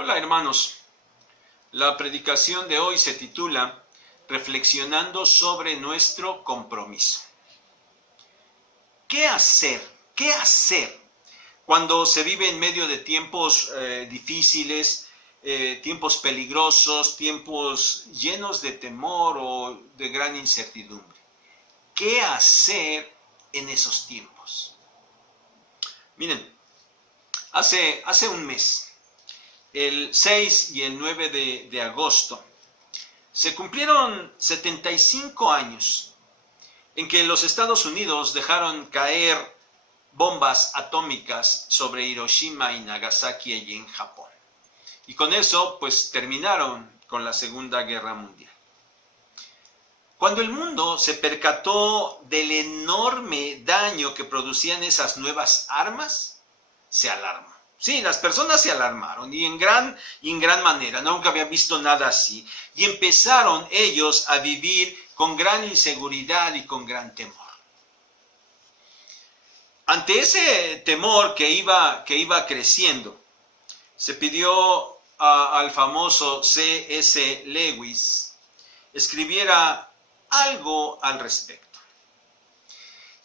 Hola hermanos, la predicación de hoy se titula Reflexionando sobre nuestro compromiso. ¿Qué hacer? ¿Qué hacer cuando se vive en medio de tiempos difíciles, tiempos peligrosos, tiempos llenos de temor o de gran incertidumbre? ¿Qué hacer en esos tiempos? Miren, hace un mes, el 6 y el 9 de agosto, se cumplieron 75 años en que los Estados Unidos dejaron caer bombas atómicas sobre Hiroshima y Nagasaki allí en Japón. Y con eso, pues, terminaron con la Segunda Guerra Mundial. Cuando el mundo se percató del enorme daño que producían esas nuevas armas, se alarmó. Sí, las personas se alarmaron y en gran manera, nunca habían visto nada así. Y empezaron ellos a vivir con gran inseguridad y con gran temor. Ante ese temor que iba creciendo, se pidió al famoso C.S. Lewis escribiera algo al respecto.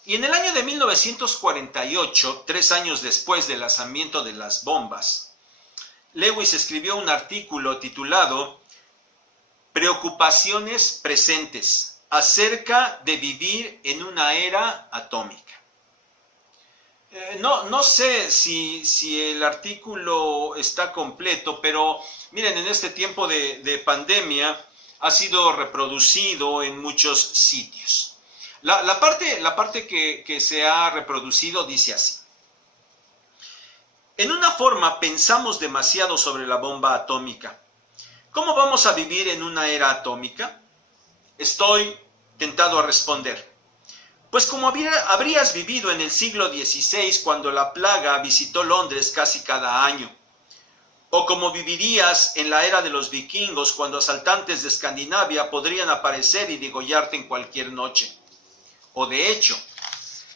Y en el año de 1948, 3 años después del lanzamiento de las bombas, Lewis escribió un artículo titulado Preocupaciones presentes acerca de vivir en una era atómica. No sé si el artículo está completo, pero miren, en este tiempo de pandemia ha sido reproducido en muchos sitios. La parte que se ha reproducido dice así. En una forma pensamos demasiado sobre la bomba atómica. ¿Cómo vamos a vivir en una era atómica? Estoy tentado a responder. Pues como habrías vivido en el siglo XVI cuando la plaga visitó Londres casi cada año. O como vivirías en la era de los vikingos cuando asaltantes de Escandinavia podrían aparecer y degollarte en cualquier noche. O de hecho,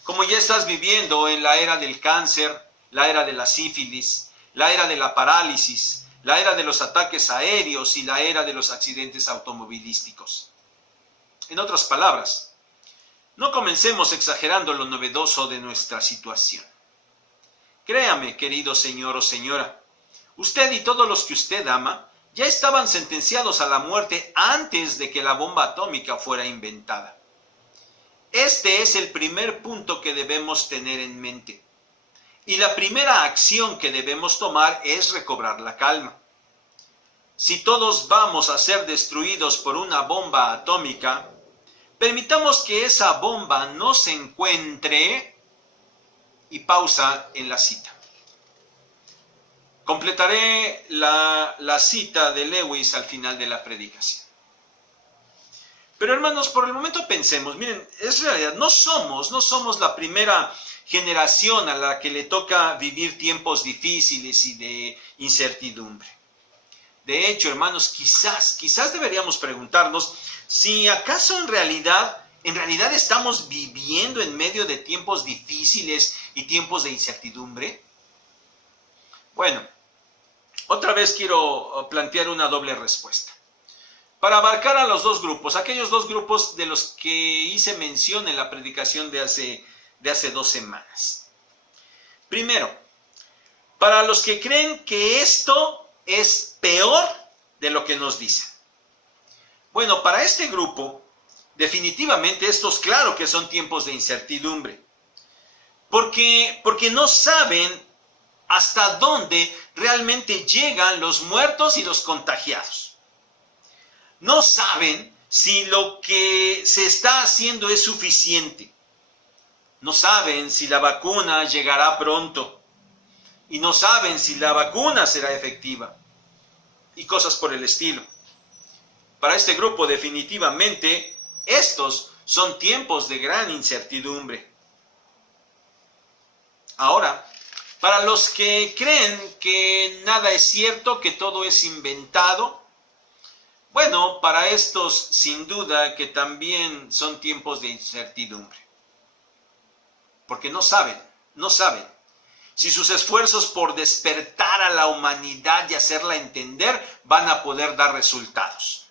como ya estás viviendo en la era del cáncer, la era de la sífilis, la era de la parálisis, la era de los ataques aéreos y la era de los accidentes automovilísticos. En otras palabras, no comencemos exagerando lo novedoso de nuestra situación. Créame, querido señor o señora, usted y todos los que usted ama ya estaban sentenciados a la muerte antes de que la bomba atómica fuera inventada. Este es el primer punto que debemos tener en mente. Y la primera acción que debemos tomar es recobrar la calma. Si todos vamos a ser destruidos por una bomba atómica, permitamos que esa bomba no se encuentre, y pausa en la cita. Completaré la cita de Lewis al final de la predicación. Pero hermanos, por el momento pensemos, miren, es realidad, no somos la primera generación a la que le toca vivir tiempos difíciles y de incertidumbre. De hecho, hermanos, quizás deberíamos preguntarnos si acaso en realidad estamos viviendo en medio de tiempos difíciles y tiempos de incertidumbre. Bueno, otra vez quiero plantear una doble respuesta. Para abarcar a los dos grupos, aquellos dos grupos de los que hice mención en la predicación de hace 2 semanas. Primero, para los que creen que esto es peor de lo que nos dicen. Bueno, para este grupo, definitivamente estos claro que son tiempos de incertidumbre. Porque no saben hasta dónde realmente llegan los muertos y los contagiados. No saben si lo que se está haciendo es suficiente. No saben si la vacuna llegará pronto. Y no saben si la vacuna será efectiva. Y cosas por el estilo. Para este grupo definitivamente estos son tiempos de gran incertidumbre. Ahora, para los que creen que nada es cierto, que todo es inventado, bueno, para estos sin duda que también son tiempos de incertidumbre. Porque no saben. si sus esfuerzos por despertar a la humanidad y hacerla entender van a poder dar resultados.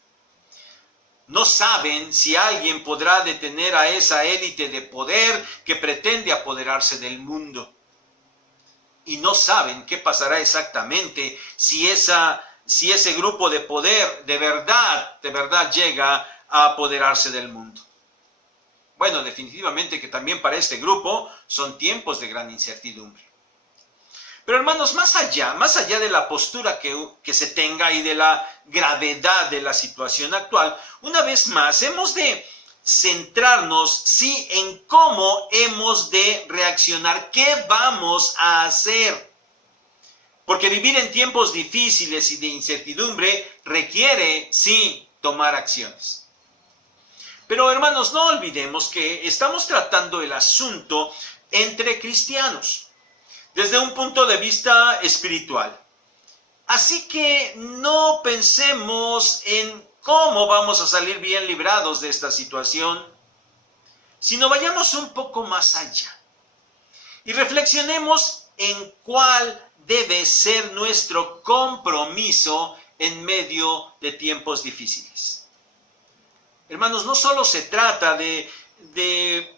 No saben si alguien podrá detener a esa élite de poder que pretende apoderarse del mundo. Y no saben qué pasará exactamente si ese grupo de poder de verdad llega a apoderarse del mundo. Bueno, definitivamente que también para este grupo son tiempos de gran incertidumbre. Pero hermanos, más allá de la postura que se tenga y de la gravedad de la situación actual, una vez más hemos de centrarnos, sí, en cómo hemos de reaccionar, qué vamos a hacer. Porque vivir en tiempos difíciles y de incertidumbre requiere, sí, tomar acciones. Pero hermanos, no olvidemos que estamos tratando el asunto entre cristianos, desde un punto de vista espiritual. Así que no pensemos en cómo vamos a salir bien librados de esta situación, sino vayamos un poco más allá y reflexionemos en cuál debe ser nuestro compromiso en medio de tiempos difíciles. Hermanos, no solo se trata de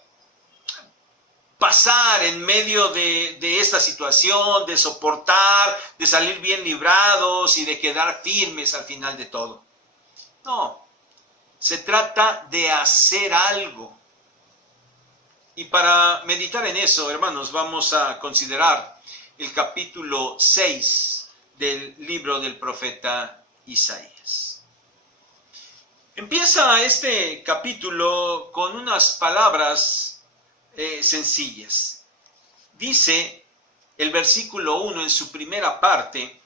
pasar en medio de esta situación, de soportar, de salir bien librados y de quedar firmes al final de todo. No, se trata de hacer algo. Y para meditar en eso, hermanos, vamos a considerar el capítulo 6 del libro del profeta Isaías. Empieza este capítulo con unas palabras sencillas. Dice el versículo 1 en su primera parte: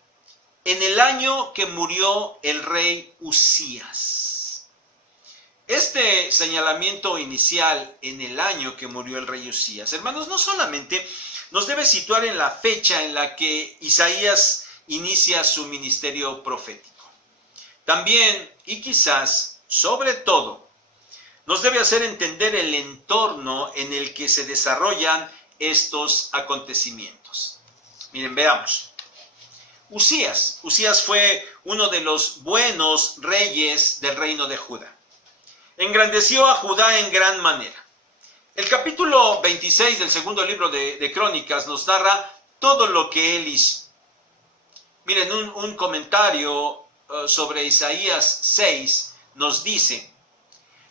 en el año que murió el rey Usías. Este señalamiento inicial, en el año que murió el rey Usías, hermanos, no solamente nos debe situar en la fecha en la que Isaías inicia su ministerio profético. También, y quizás sobre todo, nos debe hacer entender el entorno en el que se desarrollan estos acontecimientos. Miren, veamos. Usías fue uno de los buenos reyes del reino de Judá. Engrandeció a Judá en gran manera. El capítulo 26 del segundo libro de Crónicas nos narra todo lo que él hizo. Miren, un comentario sobre Isaías 6 nos dice: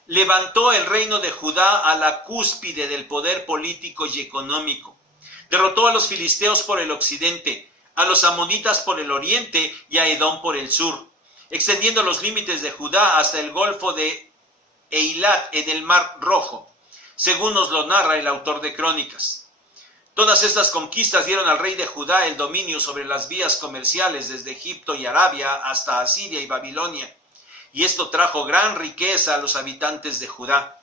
levantó el reino de Judá a la cúspide del poder político y económico. Derrotó a los filisteos por el occidente, a los amonitas por el oriente y a Edom por el sur, extendiendo los límites de Judá hasta el golfo de Eilat en el Mar Rojo, según nos lo narra el autor de Crónicas. Todas estas conquistas dieron al rey de Judá el dominio sobre las vías comerciales desde Egipto y Arabia hasta Asiria y Babilonia. Y esto trajo gran riqueza a los habitantes de Judá,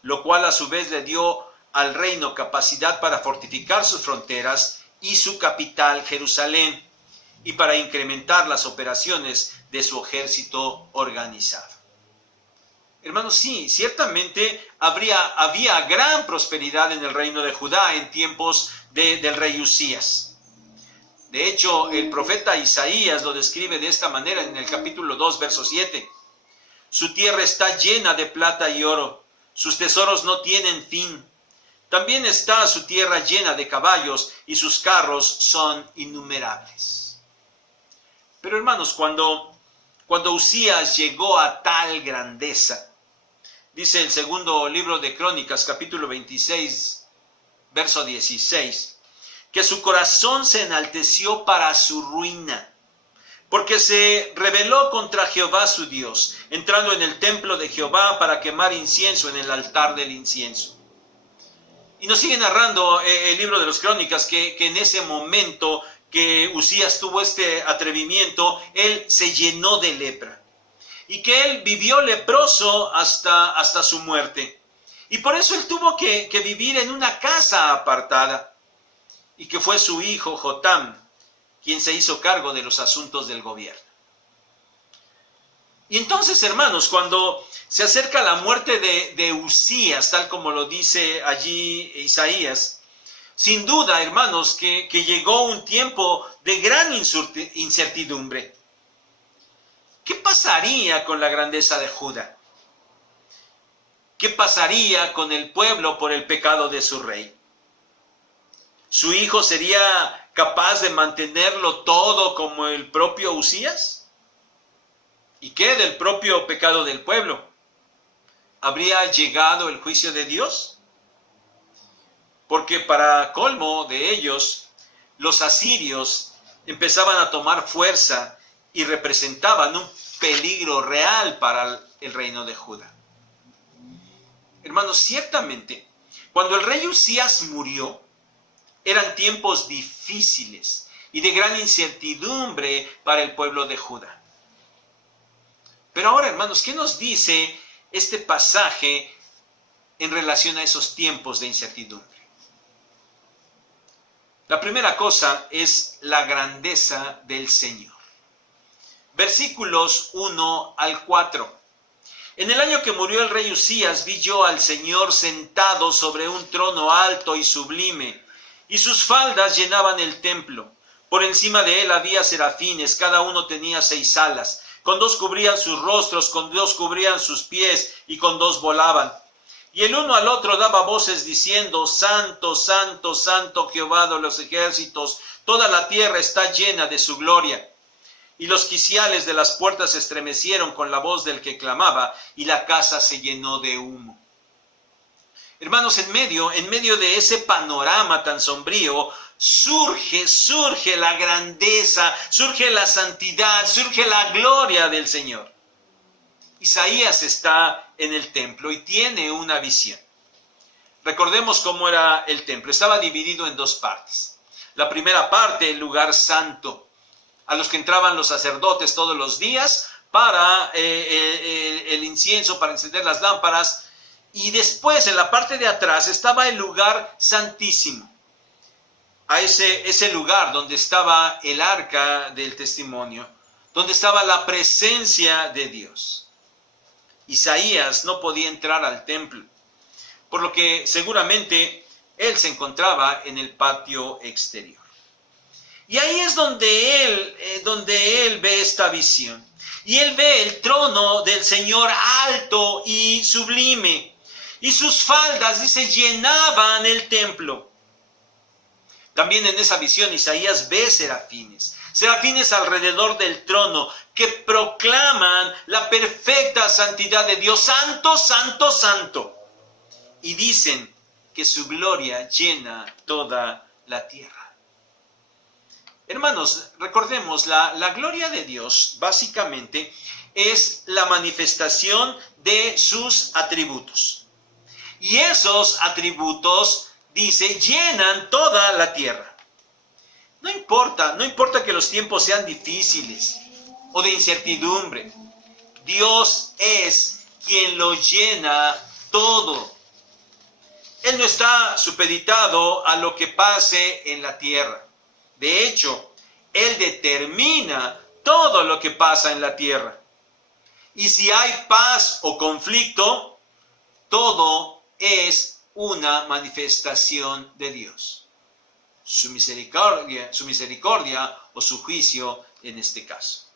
lo cual a su vez le dio al reino capacidad para fortificar sus fronteras y su capital, Jerusalén, y para incrementar las operaciones de su ejército organizado. Hermanos, sí, ciertamente había gran prosperidad en el reino de Judá en tiempos del rey Usías. De hecho, el profeta Isaías lo describe de esta manera en el capítulo 2, verso 7. Su tierra está llena de plata y oro, sus tesoros no tienen fin. También está su tierra llena de caballos y sus carros son innumerables. Pero hermanos, cuando Usías llegó a tal grandeza, dice el segundo libro de Crónicas, capítulo 26, verso 16, que su corazón se enalteció para su ruina, porque se rebeló contra Jehová su Dios, entrando en el templo de Jehová para quemar incienso en el altar del incienso. Y nos sigue narrando el libro de los Crónicas que en ese momento que Usías tuvo este atrevimiento, él se llenó de lepra. Y que él vivió leproso hasta su muerte. Y por eso él tuvo que vivir en una casa apartada. Y que fue su hijo Jotam quien se hizo cargo de los asuntos del gobierno. Y entonces, hermanos, cuando se acerca la muerte de Usías, tal como lo dice allí Isaías, Sin duda, hermanos, que llegó un tiempo de gran incertidumbre. ¿Qué pasaría con la grandeza de Judá? ¿Qué pasaría con el pueblo por el pecado de su rey? ¿Su hijo sería capaz de mantenerlo todo como el propio Usías? ¿Y qué del propio pecado del pueblo? ¿Habría llegado el juicio de Dios? Porque para colmo de ellos, los asirios empezaban a tomar fuerza y representaban un peligro real para el reino de Judá. Hermanos, ciertamente, cuando el rey Usías murió, eran tiempos difíciles y de gran incertidumbre para el pueblo de Judá. Pero ahora, hermanos, ¿qué nos dice este pasaje en relación a esos tiempos de incertidumbre? La primera cosa es la grandeza del Señor. Versículos 1 al 4. En el año que murió el rey Usías, vi yo al Señor sentado sobre un trono alto y sublime, y sus faldas llenaban el templo. Por encima de él había serafines, cada uno tenía 6 alas. Con 2 cubrían sus rostros, con 2 cubrían sus pies, y con 2 volaban. Y el uno al otro daba voces diciendo: Santo, Santo, Santo Jehová de los ejércitos, toda la tierra está llena de su gloria. Y los quiciales de las puertas se estremecieron con la voz del que clamaba, y la casa se llenó de humo. Hermanos, en medio de ese panorama tan sombrío, surge la grandeza, surge la santidad, surge la gloria del Señor. Isaías está en el templo y tiene una visión. Recordemos cómo era el templo. Estaba dividido en 2 partes. La primera parte, el lugar santo, a los que entraban los sacerdotes todos los días para el incienso, para encender las lámparas. Y después, en la parte de atrás, estaba el lugar santísimo. A ese lugar donde estaba el arca del testimonio, donde estaba la presencia de Dios. Isaías no podía entrar al templo, por lo que seguramente él se encontraba en el patio exterior. Y ahí es donde él ve esta visión. Y él ve el trono del Señor alto y sublime. Y sus faldas, dice, llenaban el templo. También en esa visión Isaías ve serafines. Serafines alrededor del trono que proclaman la perfecta santidad de Dios. Santo, santo, santo. Y dicen que su gloria llena toda la tierra. Hermanos, recordemos, la gloria de Dios básicamente es la manifestación de sus atributos. Y esos atributos, dice, llenan toda la tierra. No importa que los tiempos sean difíciles o de incertidumbre. Dios es quien lo llena todo. Él no está supeditado a lo que pase en la tierra. De hecho, Él determina todo lo que pasa en la tierra. Y si hay paz o conflicto, todo es una manifestación de Dios. Su misericordia o su juicio en este caso.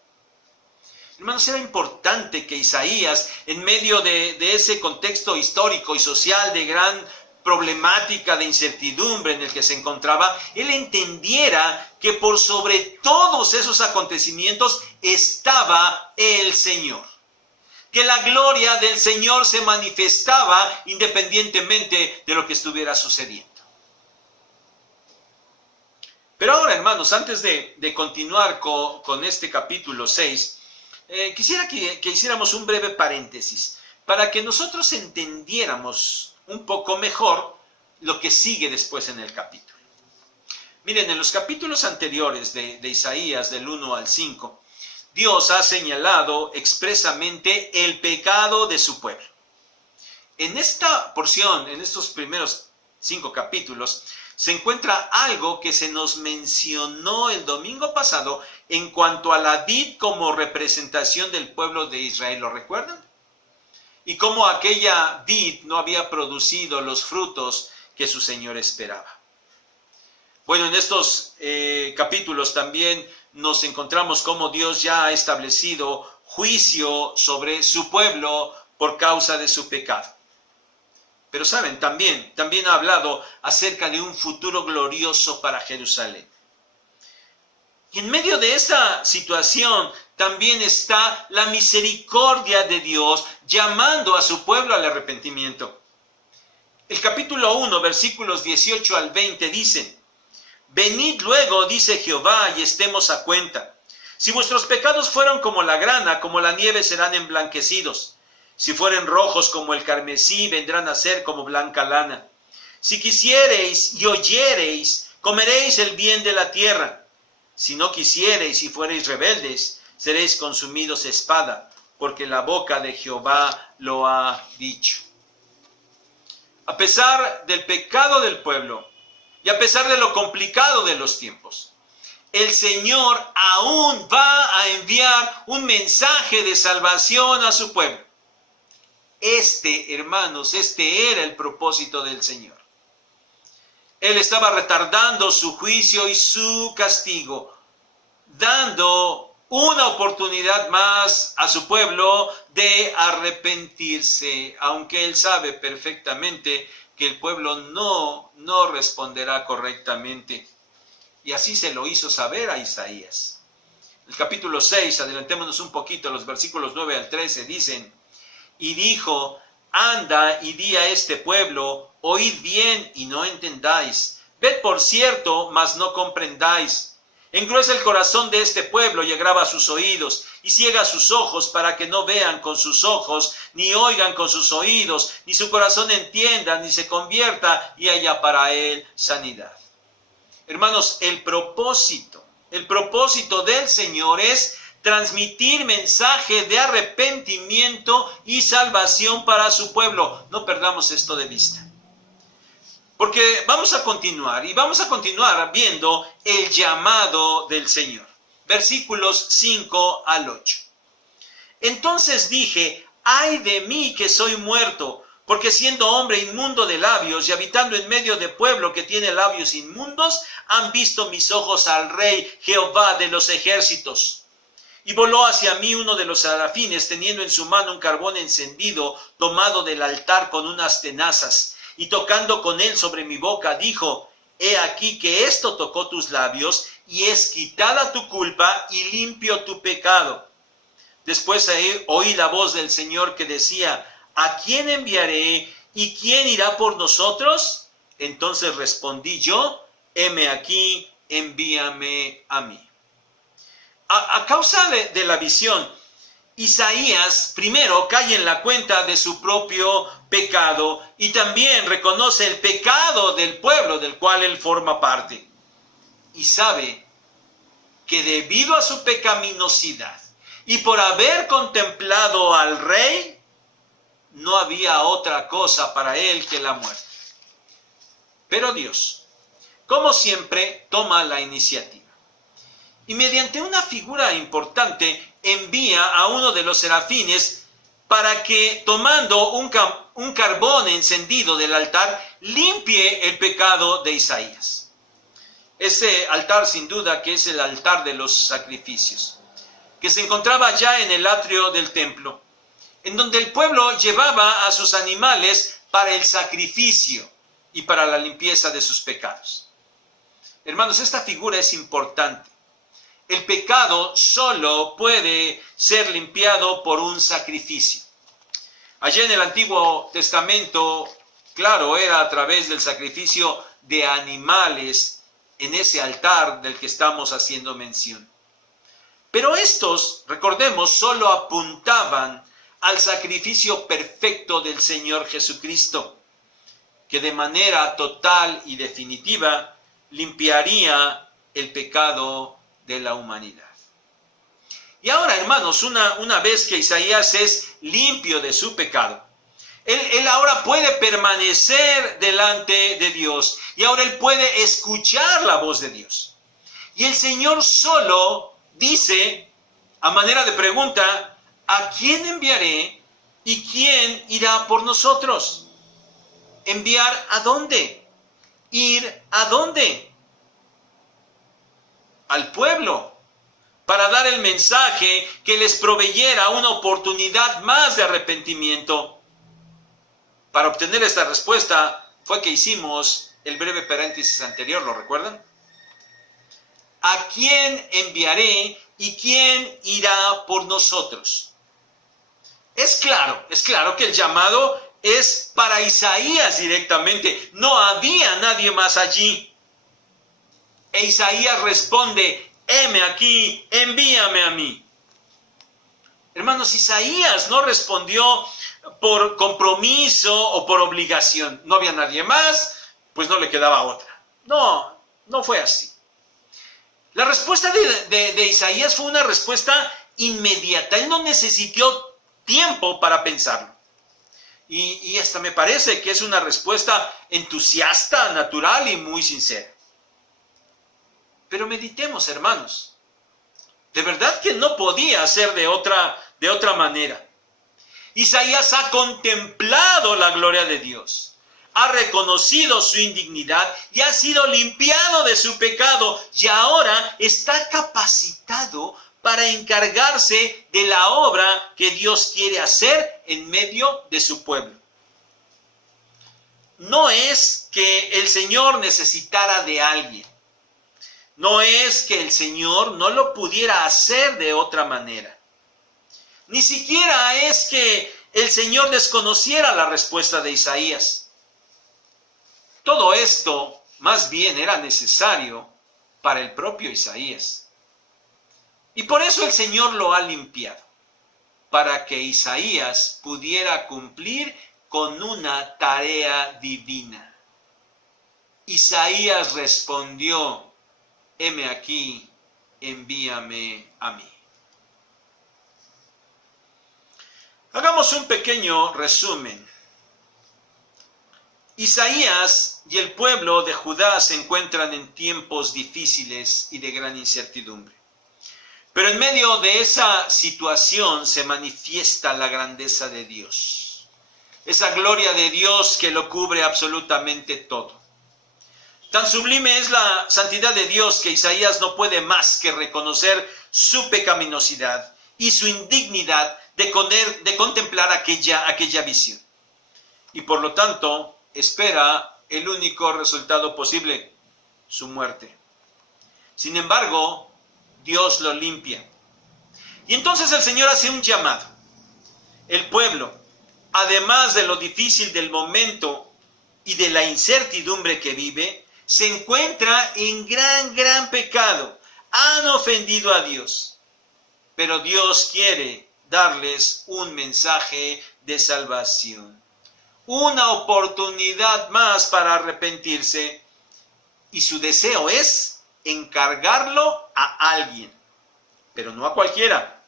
Hermanos, era importante que Isaías, en medio de ese contexto histórico y social de gran problemática de incertidumbre en el que se encontraba, él entendiera que por sobre todos esos acontecimientos estaba el Señor. Que la gloria del Señor se manifestaba independientemente de lo que estuviera sucediendo. Pero ahora, hermanos, antes de continuar con este capítulo 6, quisiera que hiciéramos un breve paréntesis para que nosotros entendiéramos un poco mejor lo que sigue después en el capítulo. Miren, en los capítulos anteriores de Isaías, del 1 al 5, Dios ha señalado expresamente el pecado de su pueblo. En esta porción, en estos primeros 5 capítulos, se encuentra algo que se nos mencionó el domingo pasado en cuanto a la vid como representación del pueblo de Israel. ¿Lo recuerdan? Y cómo aquella vid no había producido los frutos que su Señor esperaba. Bueno, en estos capítulos también nos encontramos cómo Dios ya ha establecido juicio sobre su pueblo por causa de su pecado. Pero saben, también ha hablado acerca de un futuro glorioso para Jerusalén. Y en medio de esa situación también está la misericordia de Dios llamando a su pueblo al arrepentimiento. El capítulo 1, versículos 18 al 20 dicen: Venid luego, dice Jehová, y estemos a cuenta. Si vuestros pecados fueron como la grana, como la nieve serán emblanquecidos. Si fueren rojos como el carmesí, vendrán a ser como blanca lana. Si quisiereis y oyereis, comeréis el bien de la tierra. Si no quisiereis y fuereis rebeldes, seréis consumidos espada, porque la boca de Jehová lo ha dicho. A pesar del pecado del pueblo y a pesar de lo complicado de los tiempos, el Señor aún va a enviar un mensaje de salvación a su pueblo. Hermanos, este era el propósito del Señor. Él estaba retardando su juicio y su castigo, dando una oportunidad más a su pueblo de arrepentirse, aunque Él sabe perfectamente que el pueblo no responderá correctamente. Y así se lo hizo saber a Isaías. El capítulo 6, adelantémonos un poquito, los versículos 9 al 13 dicen: Y dijo: Anda y di a este pueblo, oíd bien y no entendáis, ved por cierto, mas no comprendáis. Engruesa el corazón de este pueblo y agrava sus oídos, y ciega sus ojos para que no vean con sus ojos, ni oigan con sus oídos, ni su corazón entienda, ni se convierta, y haya para él sanidad. Hermanos, el propósito del Señor es transmitir mensaje de arrepentimiento y salvación para su pueblo. No perdamos esto de vista. Porque vamos a continuar viendo el llamado del Señor. Versículos 5 al 8. Entonces dije: ay de mí que soy muerto, porque siendo hombre inmundo de labios y habitando en medio de pueblo que tiene labios inmundos, han visto mis ojos al Rey Jehová de los ejércitos. Y voló hacia mí uno de los serafines, teniendo en su mano un carbón encendido, tomado del altar con unas tenazas, y tocando con él sobre mi boca, dijo: he aquí que esto tocó tus labios, y es quitada tu culpa y limpio tu pecado. Después oí la voz del Señor que decía: ¿a quién enviaré y quién irá por nosotros? Entonces respondí yo: heme aquí, envíame a mí. A causa de la visión, Isaías primero cae en la cuenta de su propio pecado y también reconoce el pecado del pueblo del cual él forma parte. Y sabe que debido a su pecaminosidad y por haber contemplado al Rey, no había otra cosa para él que la muerte. Pero Dios, como siempre, toma la iniciativa. Y mediante una figura importante envía a uno de los serafines para que, tomando un carbón encendido del altar, limpie el pecado de Isaías. Ese altar sin duda que es el altar de los sacrificios, que se encontraba ya en el atrio del templo, en donde el pueblo llevaba a sus animales para el sacrificio y para la limpieza de sus pecados. Hermanos, esta figura es importante. El pecado solo puede ser limpiado por un sacrificio. Allí en el Antiguo Testamento, claro, era a través del sacrificio de animales en ese altar del que estamos haciendo mención. Pero estos, recordemos, solo apuntaban al sacrificio perfecto del Señor Jesucristo, que de manera total y definitiva limpiaría el pecado de la humanidad. Y ahora, hermanos, una vez que Isaías es limpio de su pecado, él ahora puede permanecer delante de Dios y ahora él puede escuchar la voz de Dios. Y el Señor solo dice, a manera de pregunta: ¿a quién enviaré y quién irá por nosotros? ¿Enviar a dónde? ¿Ir a dónde? al pueblo para dar el mensaje que les proveyera una oportunidad más de arrepentimiento. Para obtener esta respuesta fue que hicimos el breve paréntesis anterior, ¿lo recuerdan? ¿A quién enviaré y quién irá por nosotros? Es claro que el llamado es para Isaías directamente. No había nadie más allí. E Isaías responde: heme aquí, envíame a mí. Hermanos, Isaías no respondió por compromiso o por obligación. No había nadie más, pues no le quedaba otra. No fue así. La respuesta de Isaías fue una respuesta inmediata. Él no necesitó tiempo para pensarlo. Y hasta me parece que es una respuesta entusiasta, natural y muy sincera. Pero meditemos, hermanos. De verdad que no podía ser de otra manera. Isaías ha contemplado la gloria de Dios, ha reconocido su indignidad y ha sido limpiado de su pecado, y ahora está capacitado para encargarse de la obra que Dios quiere hacer en medio de su pueblo. No es que el Señor necesitara de alguien. No es que el Señor no lo pudiera hacer de otra manera. Ni siquiera es que el Señor desconociera la respuesta de Isaías. Todo esto más bien era necesario para el propio Isaías. Y por eso el Señor lo ha limpiado, para que Isaías pudiera cumplir con una tarea divina. Isaías respondió: heme aquí, envíame a mí. Hagamos un pequeño resumen. Isaías y el pueblo de Judá se encuentran en tiempos difíciles y de gran incertidumbre. Pero en medio de esa situación se manifiesta la grandeza de Dios. Esa gloria de Dios que lo cubre absolutamente todo. Tan sublime es la santidad de Dios que Isaías no puede más que reconocer su pecaminosidad y su indignidad de contemplar aquella visión. Y por lo tanto, espera el único resultado posible: su muerte. Sin embargo, Dios lo limpia. Y entonces el Señor hace un llamado. El pueblo, además de lo difícil del momento y de la incertidumbre que vive, se encuentra en gran pecado. Han ofendido a Dios. Pero Dios quiere darles un mensaje de salvación. Una oportunidad más para arrepentirse. Y su deseo es encargarlo a alguien, pero no a cualquiera.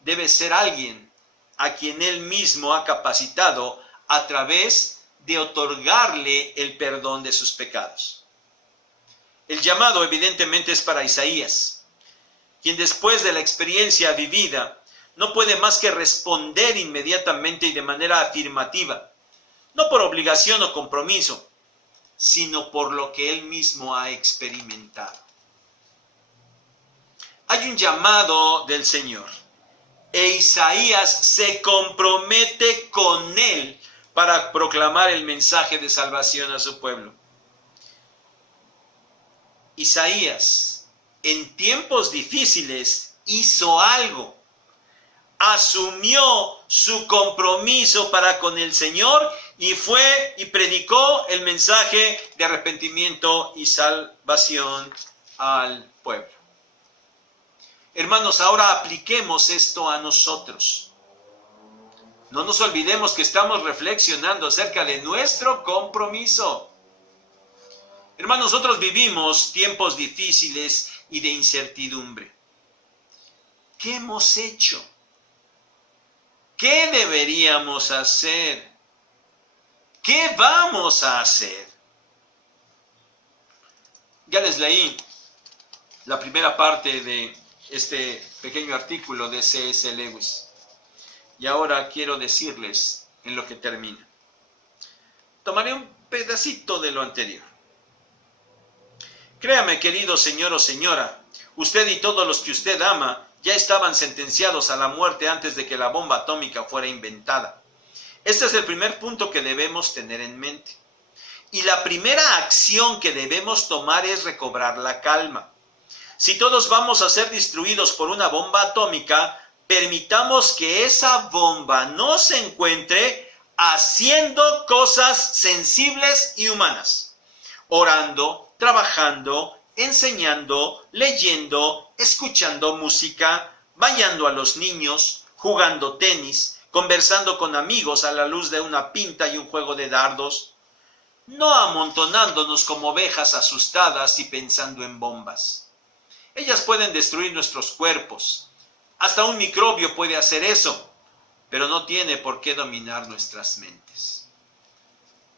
Debe ser alguien a quien Él mismo ha capacitado a través de otorgarle el perdón de sus pecados. El llamado evidentemente es para Isaías, quien después de la experiencia vivida no puede más que responder inmediatamente y de manera afirmativa, no por obligación o compromiso, sino por lo que él mismo ha experimentado. Hay un llamado del Señor, e Isaías se compromete con él para proclamar el mensaje de salvación a su pueblo. Isaías, en tiempos difíciles, hizo algo. Asumió su compromiso para con el Señor y fue y predicó el mensaje de arrepentimiento y salvación al pueblo. Hermanos, ahora apliquemos esto a nosotros. No nos olvidemos que estamos reflexionando acerca de nuestro compromiso. Hermanos, nosotros vivimos tiempos difíciles y de incertidumbre. ¿Qué hemos hecho? ¿Qué deberíamos hacer? ¿Qué vamos a hacer? Ya les leí la primera parte de este pequeño artículo de C.S. Lewis. Y ahora quiero decirles en lo que termina. Tomaré un pedacito de lo anterior. Créame, querido señor o señora, usted y todos los que usted ama ya estaban sentenciados a la muerte antes de que la bomba atómica fuera inventada. Este es el primer punto que debemos tener en mente. Y la primera acción que debemos tomar es recobrar la calma. Si todos vamos a ser destruidos por una bomba atómica, permitamos que esa bomba no se encuentre haciendo cosas sensibles y humanas. Orando, trabajando, enseñando, leyendo, escuchando música, bañando a los niños, jugando tenis, conversando con amigos a la luz de una pinta y un juego de dardos, no amontonándonos como ovejas asustadas y pensando en bombas. Ellas pueden destruir nuestros cuerpos. Hasta un microbio puede hacer eso, pero no tiene por qué dominar nuestras mentes.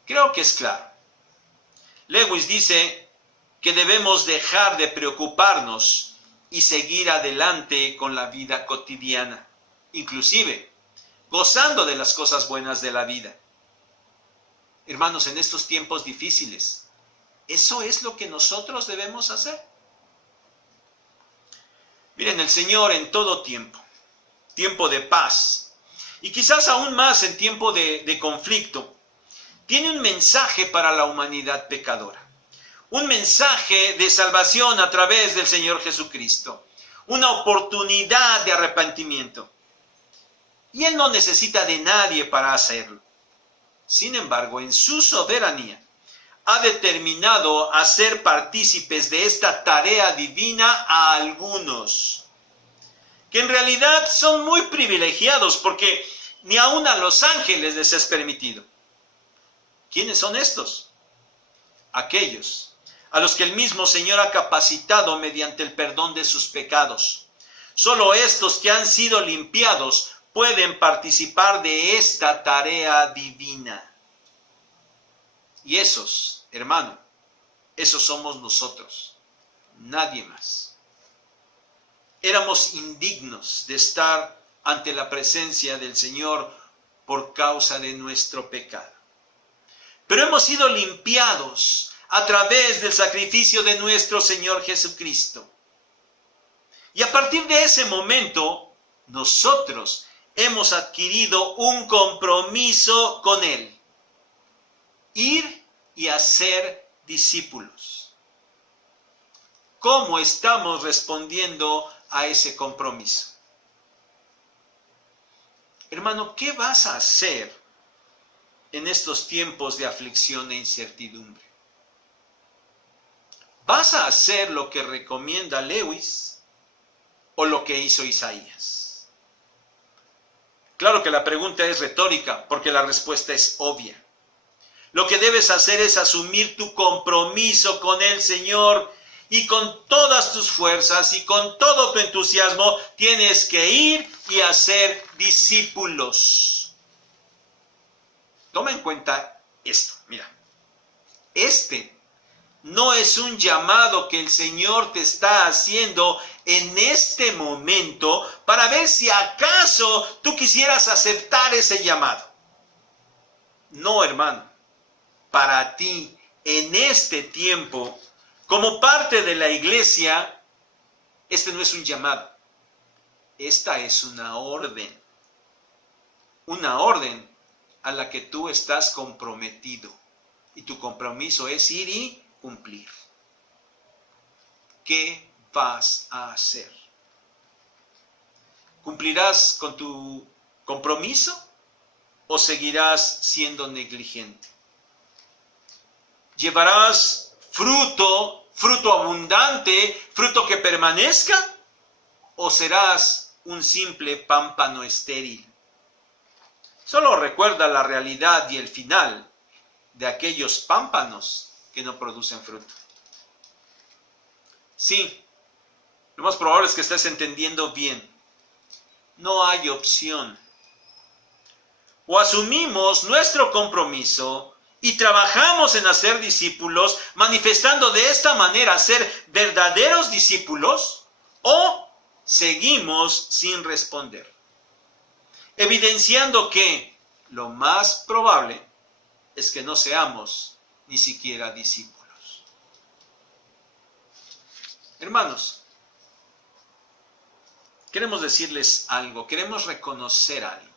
Creo que es claro. Lewis dice que debemos dejar de preocuparnos y seguir adelante con la vida cotidiana, inclusive gozando de las cosas buenas de la vida. Hermanos, en estos tiempos difíciles, eso es lo que nosotros debemos hacer. Miren, el Señor en todo tiempo, tiempo de paz, y quizás aún más en tiempo de conflicto, tiene un mensaje para la humanidad pecadora. Un mensaje de salvación a través del Señor Jesucristo. Una oportunidad de arrepentimiento. Y Él no necesita de nadie para hacerlo. Sin embargo, en su soberanía, ha determinado hacer partícipes de esta tarea divina a algunos, que en realidad son muy privilegiados porque ni aun a los ángeles les es permitido. ¿Quiénes son estos? Aquellos a los que el mismo Señor ha capacitado mediante el perdón de sus pecados. Solo estos que han sido limpiados pueden participar de esta tarea divina. Y esos, hermano, esos somos nosotros, nadie más. Éramos indignos de estar ante la presencia del Señor por causa de nuestro pecado. Pero hemos sido limpiados a través del sacrificio de nuestro Señor Jesucristo. Y a partir de ese momento, nosotros hemos adquirido un compromiso con Él. Ir y hacer discípulos. ¿Cómo estamos respondiendo a ese compromiso? Hermano, ¿qué vas a hacer en estos tiempos de aflicción e incertidumbre? ¿Vas a hacer lo que recomienda Lewis o lo que hizo Isaías? Claro que la pregunta es retórica porque la respuesta es obvia. Lo que debes hacer es asumir tu compromiso con el Señor y con todas tus fuerzas y con todo tu entusiasmo tienes que ir y hacer discípulos. Toma en cuenta esto, mira. Este no es un llamado que el Señor te está haciendo en este momento para ver si acaso tú quisieras aceptar ese llamado. No, hermano. Para ti, en este tiempo, como parte de la iglesia, este no es un llamado. Esta es una orden. Una orden a la que tú estás comprometido. Y tu compromiso es ir y cumplir. ¿Qué vas a hacer? ¿Cumplirás con tu compromiso o seguirás siendo negligente? ¿Llevarás fruto abundante, fruto que permanezca? ¿O serás un simple pámpano estéril? Solo recuerda la realidad y el final de aquellos pámpanos que no producen fruto. Sí, lo más probable es que estés entendiendo bien. No hay opción. O asumimos nuestro compromiso y trabajamos en hacer discípulos, manifestando de esta manera ser verdaderos discípulos, o seguimos sin responder, evidenciando que lo más probable es que no seamos ni siquiera discípulos. Hermanos, queremos decirles algo, queremos reconocer algo.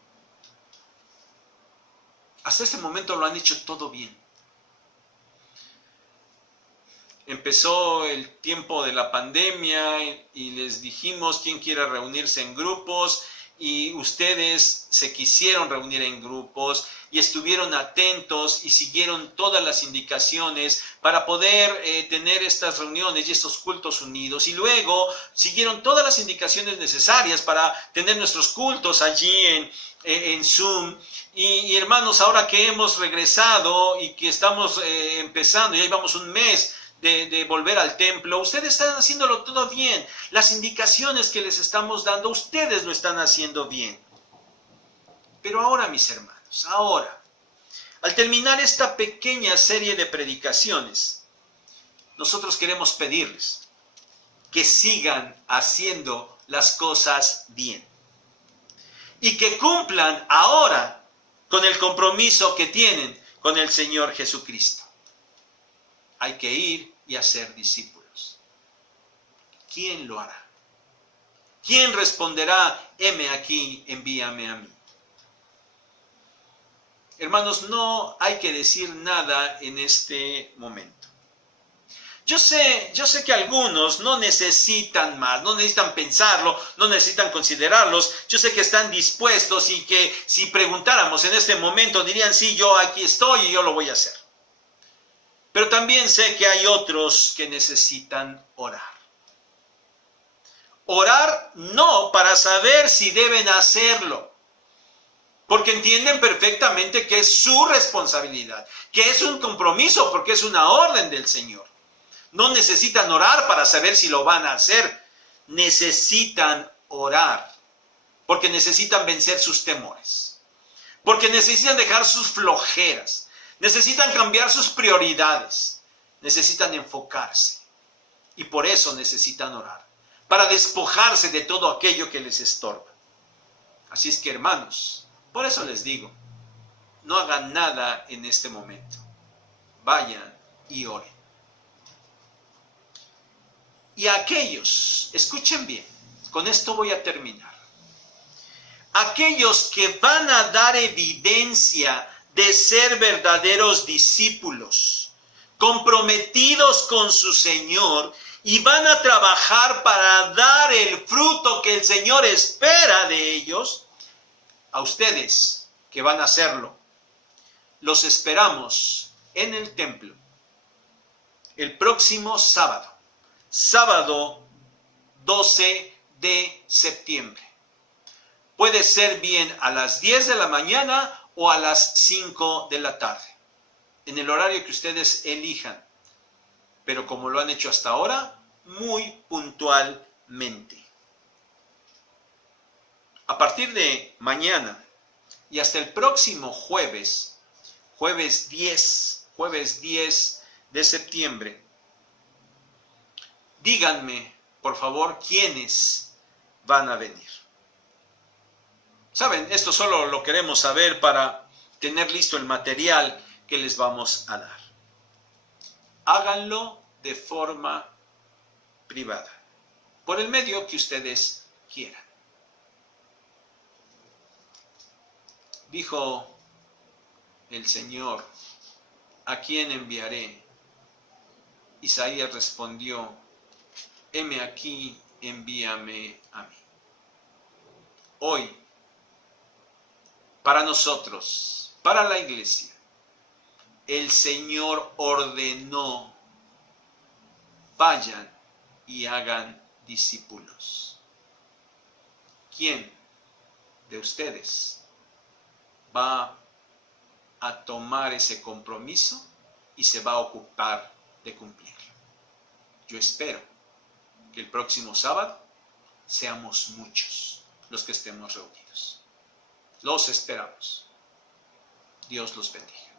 Hasta este momento lo han hecho todo bien. Empezó el tiempo de la pandemia y les dijimos quién quiere reunirse en grupos y ustedes se quisieron reunir en grupos y estuvieron atentos y siguieron todas las indicaciones para poder tener estas reuniones y estos cultos unidos. Y luego siguieron todas las indicaciones necesarias para tener nuestros cultos allí en Zoom. Y hermanos, ahora que hemos regresado y que estamos empezando, ya llevamos un mes de volver al templo, ustedes están haciéndolo todo bien. Las indicaciones que les estamos dando, ustedes lo están haciendo bien. Pero ahora, mis hermanos, ahora, al terminar esta pequeña serie de predicaciones, nosotros queremos pedirles que sigan haciendo las cosas bien y que cumplan ahora con el compromiso que tienen con el Señor Jesucristo. Hay que ir y hacer discípulos. ¿Quién lo hará? ¿Quién responderá, heme aquí, envíame a mí? Hermanos, no hay que decir nada en este momento. Yo sé que algunos no necesitan más, no necesitan pensarlo, no necesitan considerarlos. Yo sé que están dispuestos y que si preguntáramos en este momento dirían, sí, yo aquí estoy y yo lo voy a hacer. Pero también sé que hay otros que necesitan orar. Orar no para saber si deben hacerlo, porque entienden perfectamente que es su responsabilidad, que es un compromiso, porque es una orden del Señor. No necesitan orar para saber si lo van a hacer, necesitan orar, porque necesitan vencer sus temores, porque necesitan dejar sus flojeras. Necesitan cambiar sus prioridades, necesitan enfocarse y por eso necesitan orar, para despojarse de todo aquello que les estorba. Así es que, hermanos, por eso les digo, no hagan nada en este momento, vayan y oren. Y a aquellos, escuchen bien, con esto voy a terminar, aquellos que van a dar evidencia de ser verdaderos discípulos, comprometidos con su Señor y van a trabajar para dar el fruto que el Señor espera de ellos, a ustedes que van a hacerlo, los esperamos en el templo el próximo sábado, sábado 12 de septiembre. Puede ser bien a las 10 de la mañana o a las 5 de la tarde, en el horario que ustedes elijan, pero como lo han hecho hasta ahora, muy puntualmente. A partir de mañana y hasta el próximo jueves, jueves 10 de septiembre, díganme, por favor, quiénes van a venir. Saben, esto solo lo queremos saber para tener listo el material que les vamos a dar. Háganlo de forma privada, por el medio que ustedes quieran. Dijo el Señor, ¿a quién enviaré? Isaías respondió, heme aquí, envíame a mí. Hoy, para nosotros, para la iglesia, el Señor ordenó, vayan y hagan discípulos. ¿Quién de ustedes va a tomar ese compromiso y se va a ocupar de cumplirlo? Yo espero que el próximo sábado seamos muchos los que estemos reunidos. Los esperamos. Dios los bendiga.